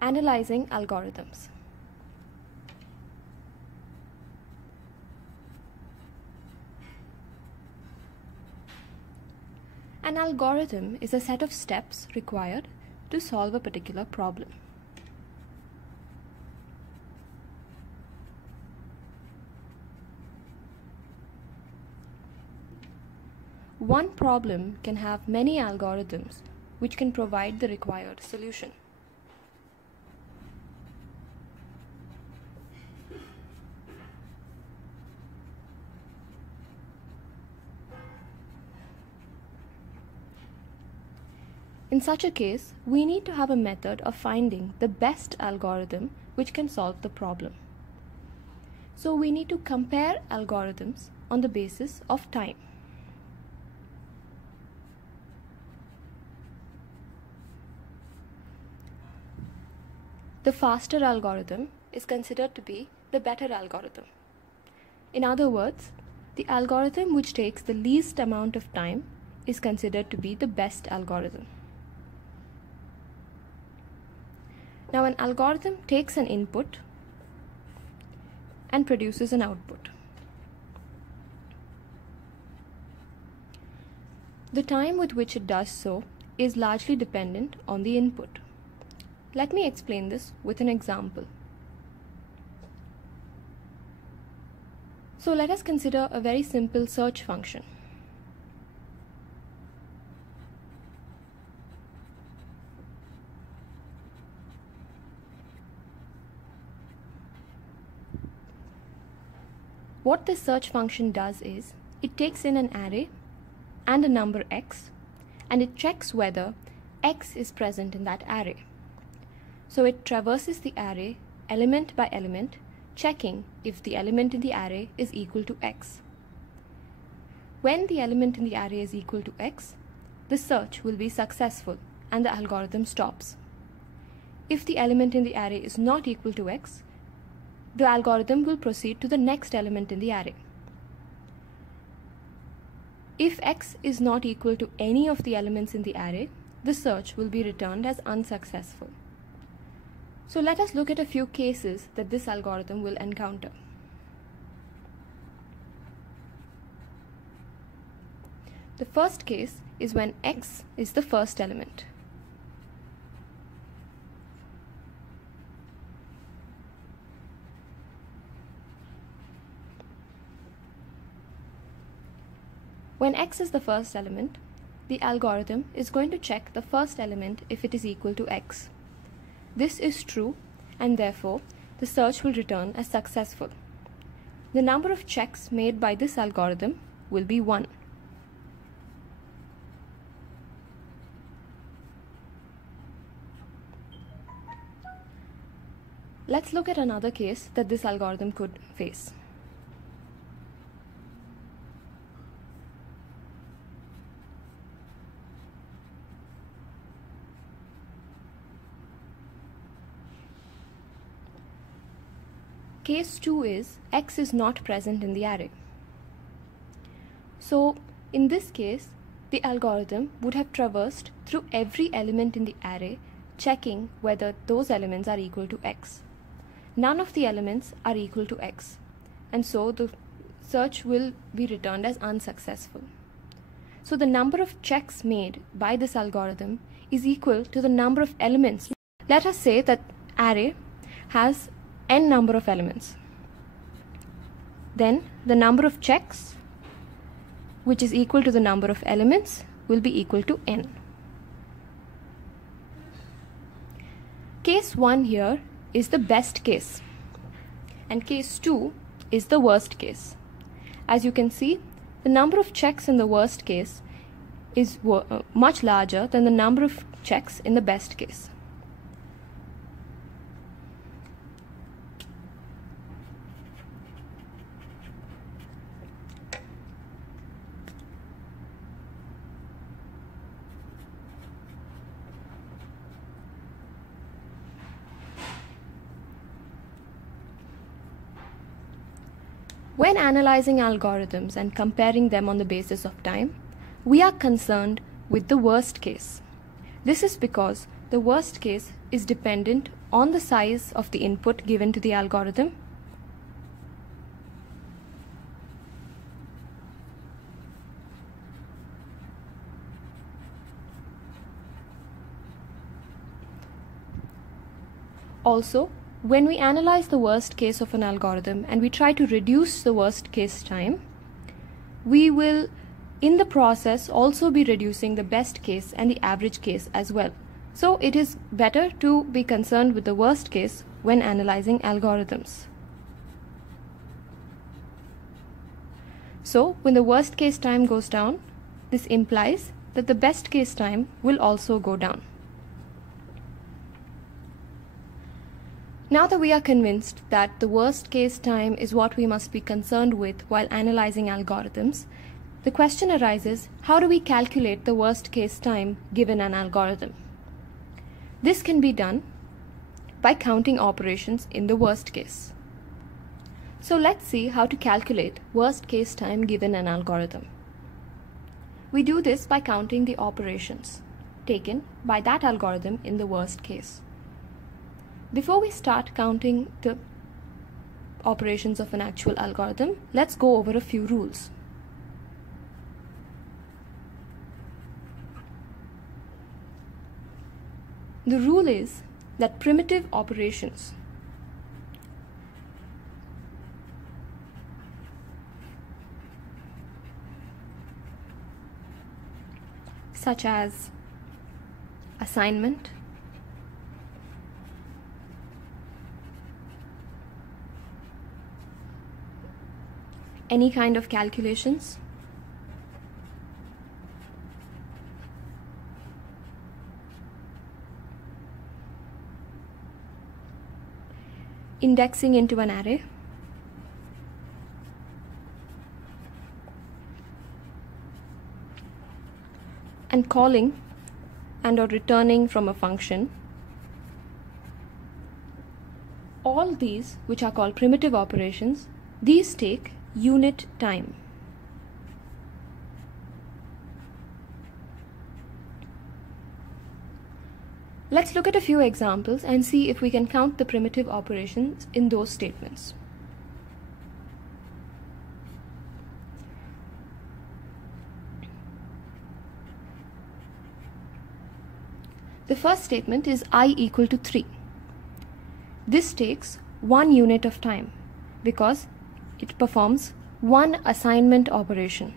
Analyzing algorithms. An algorithm is a set of steps required to solve a particular problem. One problem can have many algorithms which can provide the required solution. In such a case, we need to have a method of finding the best algorithm which can solve the problem. So we need to compare algorithms on the basis of time. The faster algorithm is considered to be the better algorithm. In other words, the algorithm which takes the least amount of time is considered to be the best algorithm. Now, an algorithm takes an input and produces an output. The time with which it does so is largely dependent on the input. Let me explain this with an example. So let us consider a very simple search function. What this search function does is, it takes in an array and a number x, and it checks whether x is present in that array. So it traverses the array element by element, checking if the element in the array is equal to x. When the element in the array is equal to x, the search will be successful and the algorithm stops. If the element in the array is not equal to x, the algorithm will proceed to the next element in the array. If x is not equal to any of the elements in the array, the search will be returned as unsuccessful. So let us look at a few cases that this algorithm will encounter. The first case is when x is the first element. When x is the first element, the algorithm is going to check the first element if it is equal to x. This is true, and therefore the search will return as successful. The number of checks made by this algorithm will be 1. Let's look at another case that this algorithm could face. Case 2 is x is not present in the array. So in this case, the algorithm would have traversed through every element in the array, checking whether those elements are equal to x. None of the elements are equal to x, and so the search will be returned as unsuccessful. So the number of checks made by this algorithm is equal to the number of elements. Let us say that array has n number of elements. Then the number of checks, which is equal to the number of elements, will be equal to n. Case 1 here is the best case, and case 2 is the worst case. As you can see, the number of checks in the worst case is much larger than the number of checks in the best case. When analyzing algorithms and comparing them on the basis of time, we are concerned with the worst case. This is because the worst case is dependent on the size of the input given to the algorithm. Also, when we analyze the worst case of an algorithm and we try to reduce the worst case time, we will in the process also be reducing the best case and the average case as well. So it is better to be concerned with the worst case when analyzing algorithms. So when the worst case time goes down, this implies that the best case time will also go down. Now that we are convinced that the worst case time is what we must be concerned with while analyzing algorithms, the question arises, how do we calculate the worst case time given an algorithm? This can be done by counting operations in the worst case. So let's see how to calculate worst case time given an algorithm. We do this by counting the operations taken by that algorithm in the worst case. Before we start counting the operations of an actual algorithm, let's go over a few rules. The rule is that primitive operations such as assignment, any kind of calculations, indexing into an array, and calling and or returning from a function. All these, which are called primitive operations, these take unit time. Let's look at a few examples and see if we can count the primitive operations in those statements. The first statement is I equal to 3. This takes 1 unit of time because it performs one assignment operation.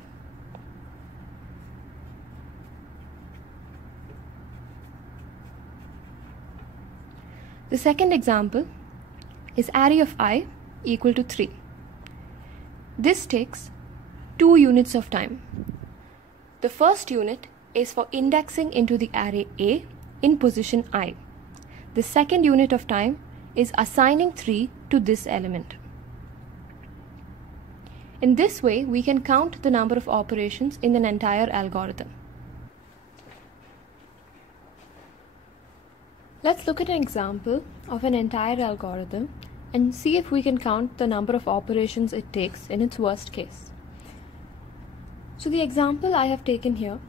The second example is array of I equal to 3. This takes 2 units of time. The first unit is for indexing into the array A in position I. The second unit of time is assigning 3 to this element. In this way, we can count the number of operations in an entire algorithm. Let's look at an example of an entire algorithm and see if we can count the number of operations it takes in its worst case. So the example I have taken here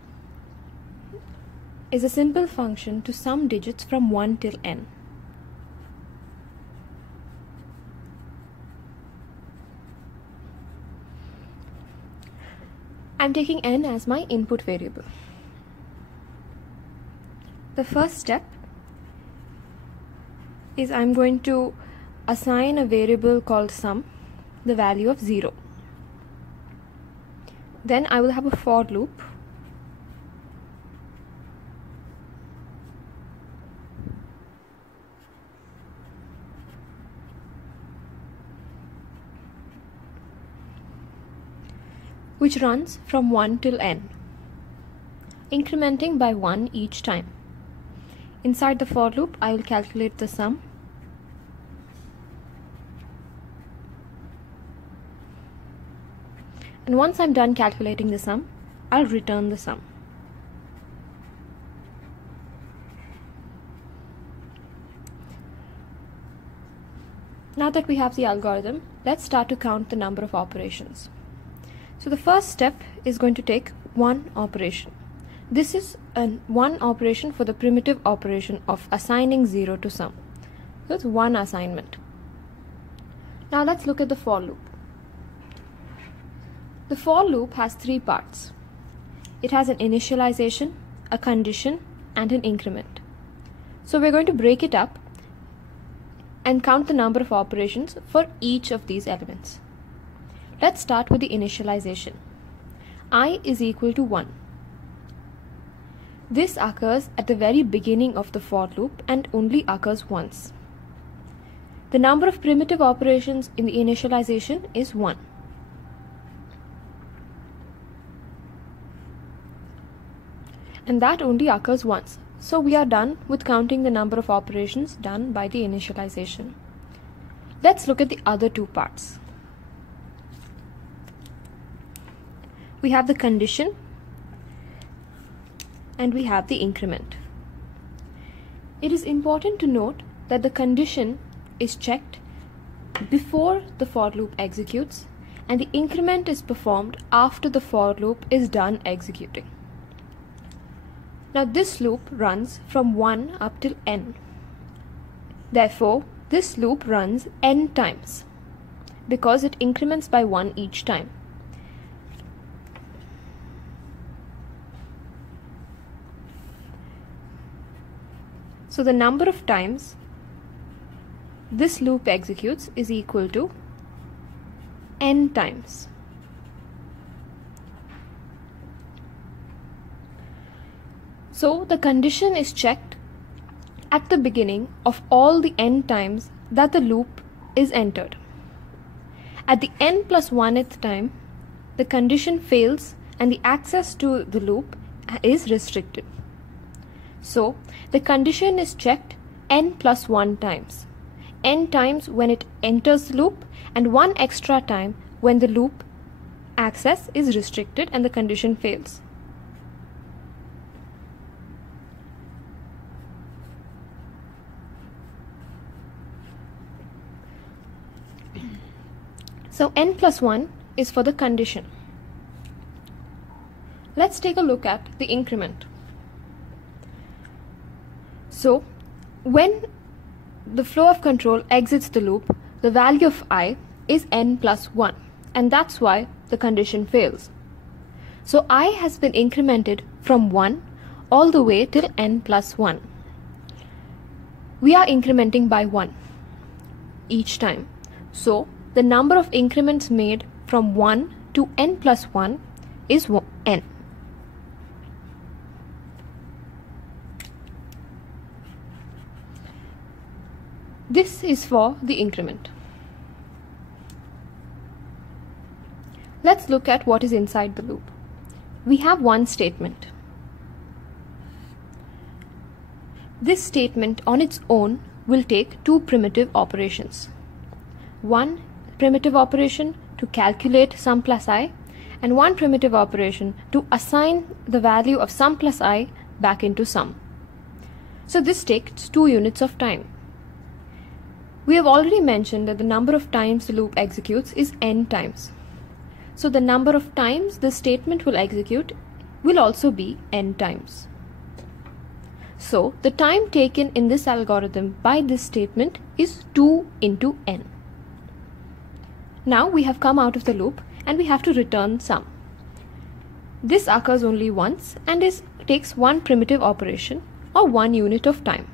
is a simple function to sum digits from 1 till n. I'm taking n as my input variable. The first step is I'm going to assign a variable called sum the value of 0. Then I will have a for loop which runs from 1 till n, incrementing by 1 each time. Inside the for loop, I will calculate the sum. And once I'm done calculating the sum, I'll return the sum. Now that we have the algorithm, let's start to count the number of operations. So the first step is going to take one operation. This is one operation for the primitive operation of assigning 0 to sum. So it's one assignment. Now let's look at the for loop. The for loop has three parts. It has an initialization, a condition, and an increment. So we're going to break it up and count the number of operations for each of these elements. Let's start with the initialization. I is equal to 1. This occurs at the very beginning of the for loop and only occurs once. The number of primitive operations in the initialization is 1. And that only occurs once. So we are done with counting the number of operations done by the initialization. Let's look at the other two parts. We have the condition and we have the increment. It is important to note that the condition is checked before the for loop executes and the increment is performed after the for loop is done executing. Now this loop runs from 1 up till n. Therefore, this loop runs n times because it increments by 1 each time. So the number of times this loop executes is equal to n times. So the condition is checked at the beginning of all the n times that the loop is entered. At the n plus 1th time, the condition fails and the access to the loop is restricted. So the condition is checked n plus 1 times. N times when it enters the loop and 1 extra time when the loop access is restricted and the condition fails. So n plus 1 is for the condition. Let's take a look at the increment. So when the flow of control exits the loop, the value of I is n plus 1 and that's why the condition fails. So I has been incremented from 1 all the way till n plus 1. We are incrementing by 1 each time. So the number of increments made from 1 to n plus 1 is n. This is for the increment. Let's look at what is inside the loop. We have one statement. This statement on its own will take two primitive operations. One primitive operation to calculate sum plus I and one primitive operation to assign the value of sum plus I back into sum. So this takes 2 units of time. We have already mentioned that the number of times the loop executes is n times. So the number of times this statement will execute will also be n times. So the time taken in this algorithm by this statement is 2 into n. Now we have come out of the loop and we have to return sum. This occurs only once and takes one primitive operation or 1 unit of time.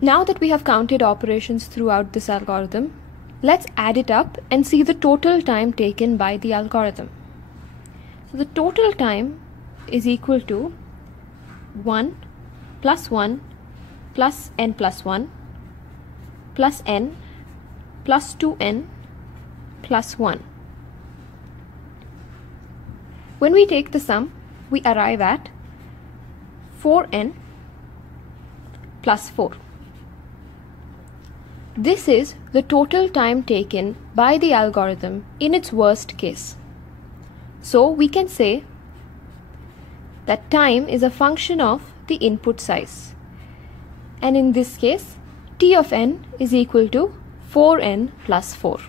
Now that we have counted operations throughout this algorithm, let's add it up and see the total time taken by the algorithm. So the total time is equal to 1 plus 1 plus n plus 1 plus n plus 2n plus 1. When we take the sum, we arrive at 4n plus 4. This is the total time taken by the algorithm in its worst case. So we can say that time is a function of the input size. And in this case, t of n is equal to 4n plus 4.